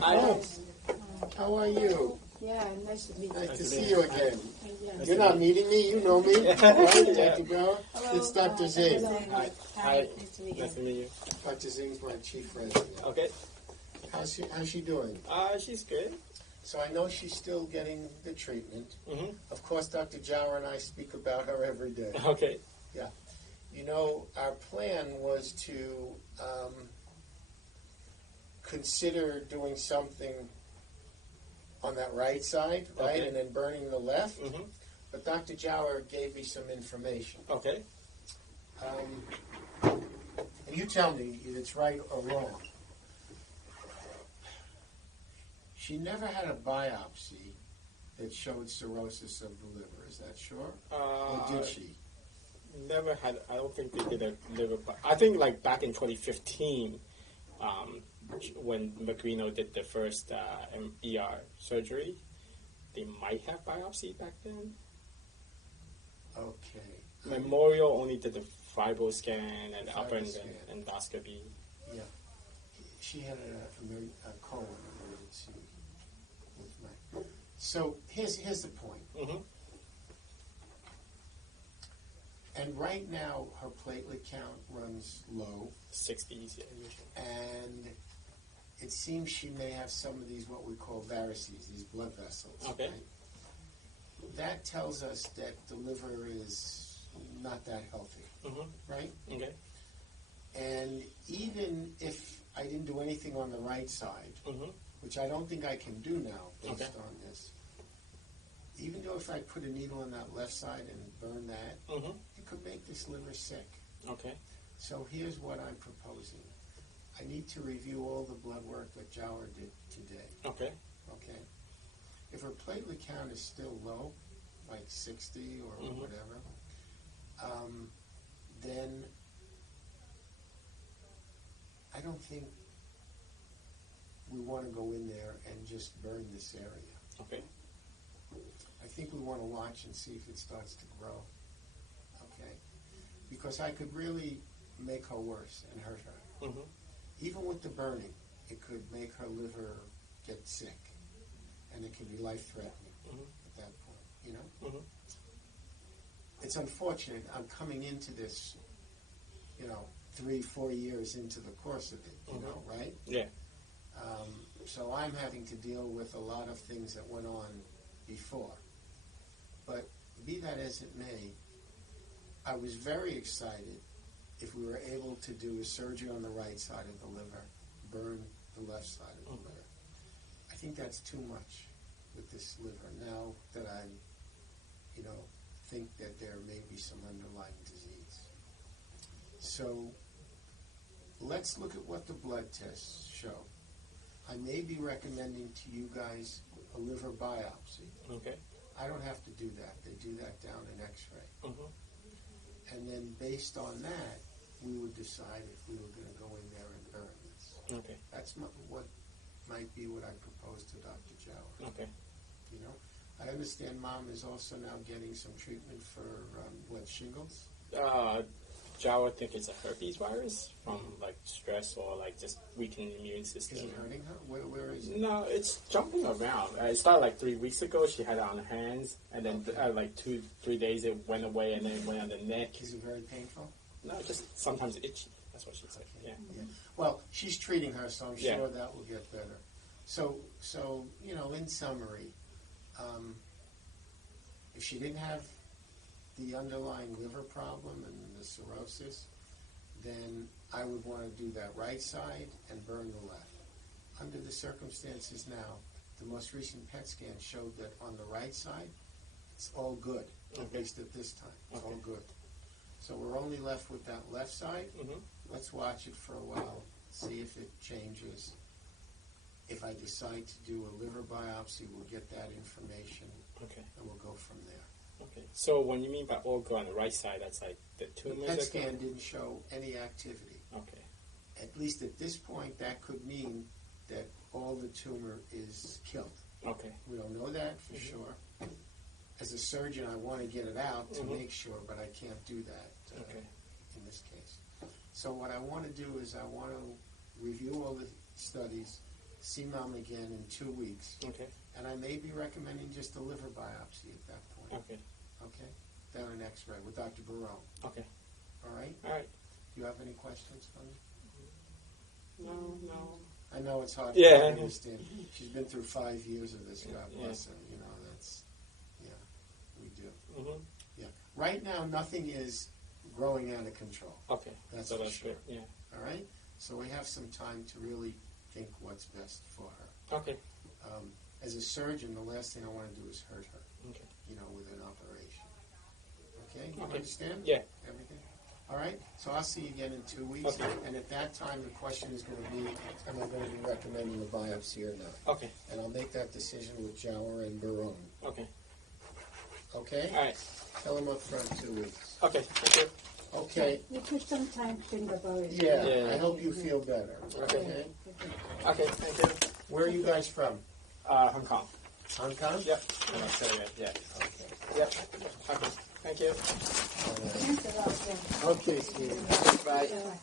Hi, folks. How are you? Yeah, nice to meet you. Nice to see you again. Yeah. You're not meeting me, you know me, right, Dr. Brown? It's Dr. Zing. Hi. Nice to meet you. Nice to meet you. Dr. Zing's my chief resident. Okay. How's she doing? She's good. So I know she's still getting the treatment. Mm-hmm. Of course, Dr. Jauer and I speak about her every day. Okay. Yeah. You know, our plan was to consider doing something on that right side, right, Okay. and then burning the left. Mm-hmm. But Dr. Jauer gave me some information. Okay. And you tell me if it's right or wrong. She never had a biopsy that showed cirrhosis of the liver. Is that sure? Or did she? Never had. I don't think they did a liver. I think like back in 2015, when Magrino did the first ER surgery, they might have biopsy back then. Okay. Memorial only did the fibro scan and upper Fibroscan. endoscopy. Yeah. She had a colon emergency with my. So here's the point. Mm-hmm. And right now her platelet count runs low, 60s, yeah, usually. and it seems she may have some of these what we call varices, these blood vessels. Okay. Right? That tells us that the liver is not that healthy, Mm-hmm. right? Okay. And even if I didn't do anything on the right side, Mm-hmm. which I don't think I can do now based Okay. on this, even though if I put a needle on that left side and burn that, Mm-hmm. it could make this liver sick. Okay. So here's what I'm proposing. I need to review all the blood work that Jauer did today, Okay. okay? If her platelet count is still low, like 60 or Mhm. whatever, then I don't think we want to go in there and just burn this area. Okay. I think we want to watch and see if it starts to grow, okay? Because I could really make her worse and hurt her. Mm-hmm. Even with the burning, it could make her liver get sick, and it could be life-threatening Mhm. at that point, you know? Mm-hmm. It's unfortunate. I'm coming into this, 3-4 years into the course of it, you Mhm. know, right? Yeah. So I'm having to deal with a lot of things that went on before. But be that as it may, I was very excited if we were able to do a surgery on the right side of the liver, burn the left side of the Mhm. liver. I think that's too much with this liver now that I, think that there may be some underlying disease. So let's look at what the blood tests show. I may be recommending to you guys a liver biopsy. Okay. I don't have to do that. They do that down in X-ray. Mm-hmm. And then based on that, we would decide if we were going to go in there and burn this. Okay. That's what might be what I propose to Dr. Jauer. Okay. You know, I understand Mom is also now getting some treatment for shingles. Jauer think it's a herpes virus from like stress or like just weakened immune system. Is it hurting her? Where is it? No, it's jumping around. It started like 3 weeks ago. She had it on her hands, and then like 2-3 days it went away, and then it went on the neck. Is it very painful? No, just sometimes itchy. That's what she said. Okay. Yeah. Well, she's treating her, so I'm Yeah. sure that will get better. So in summary, if she didn't have the underlying liver problem and the cirrhosis, then I would want to do that right side and burn the left. Under the circumstances now, the most recent PET scan showed that on the right side, it's all good, at least at this time. It's all good. So we're only left with that left side. Mm-hmm. Let's watch it for a while, see if it changes. If I decide to do a liver biopsy, we'll get that information, Okay. and we'll go from there. Okay. So when you mean by all go on the right side, that's like the The tumors. PET are scan going? didn't show any activity. Okay. At least at this point, that could mean that all the tumor is killed. Okay. We don't know that for sure. As a surgeon, I want to get it out to make sure, but I can't do that in this case. So what I want to do is I want to review all the studies, see Mom again in 2 weeks, Okay. and I may be recommending just a liver biopsy at that point. Okay. Okay? Then an X-ray with Dr. Barone. Okay. All right? All right. Do you have any questions for me? No. I know it's hard Yeah. for her to understand. She's been through 5 years of this. God bless her. You know, that's, yeah, we do. Mm-hmm. Yeah. Right now, nothing is growing out of control. Okay. That's so for that's sure. good. Yeah. All right? So we have some time to really think what's best for her. Okay. As a surgeon, the last thing I want to do is hurt her, Okay. you know, with an operation. Okay? You Okay. understand? Yeah. Everything? All right? So I'll see you again in 2 weeks. Okay. And at that time, the question is going to be, am I going to be recommending a biopsy or not? Okay. And I'll make that decision with Jower and Barone. Okay. Okay? All right. Tell them up front 2 weeks. Okay. Thank you. Okay. You took some time to think about it. Yeah, Yeah. I hope you feel better. Okay. Okay. Thank you. Where are you guys from? Hong Kong. Hong Kong? Yep. In Australia. Yeah. Okay. Yep. Okay. Thank you. All right. Thanks a lot, yeah. Okay, Steve. Bye. Yeah.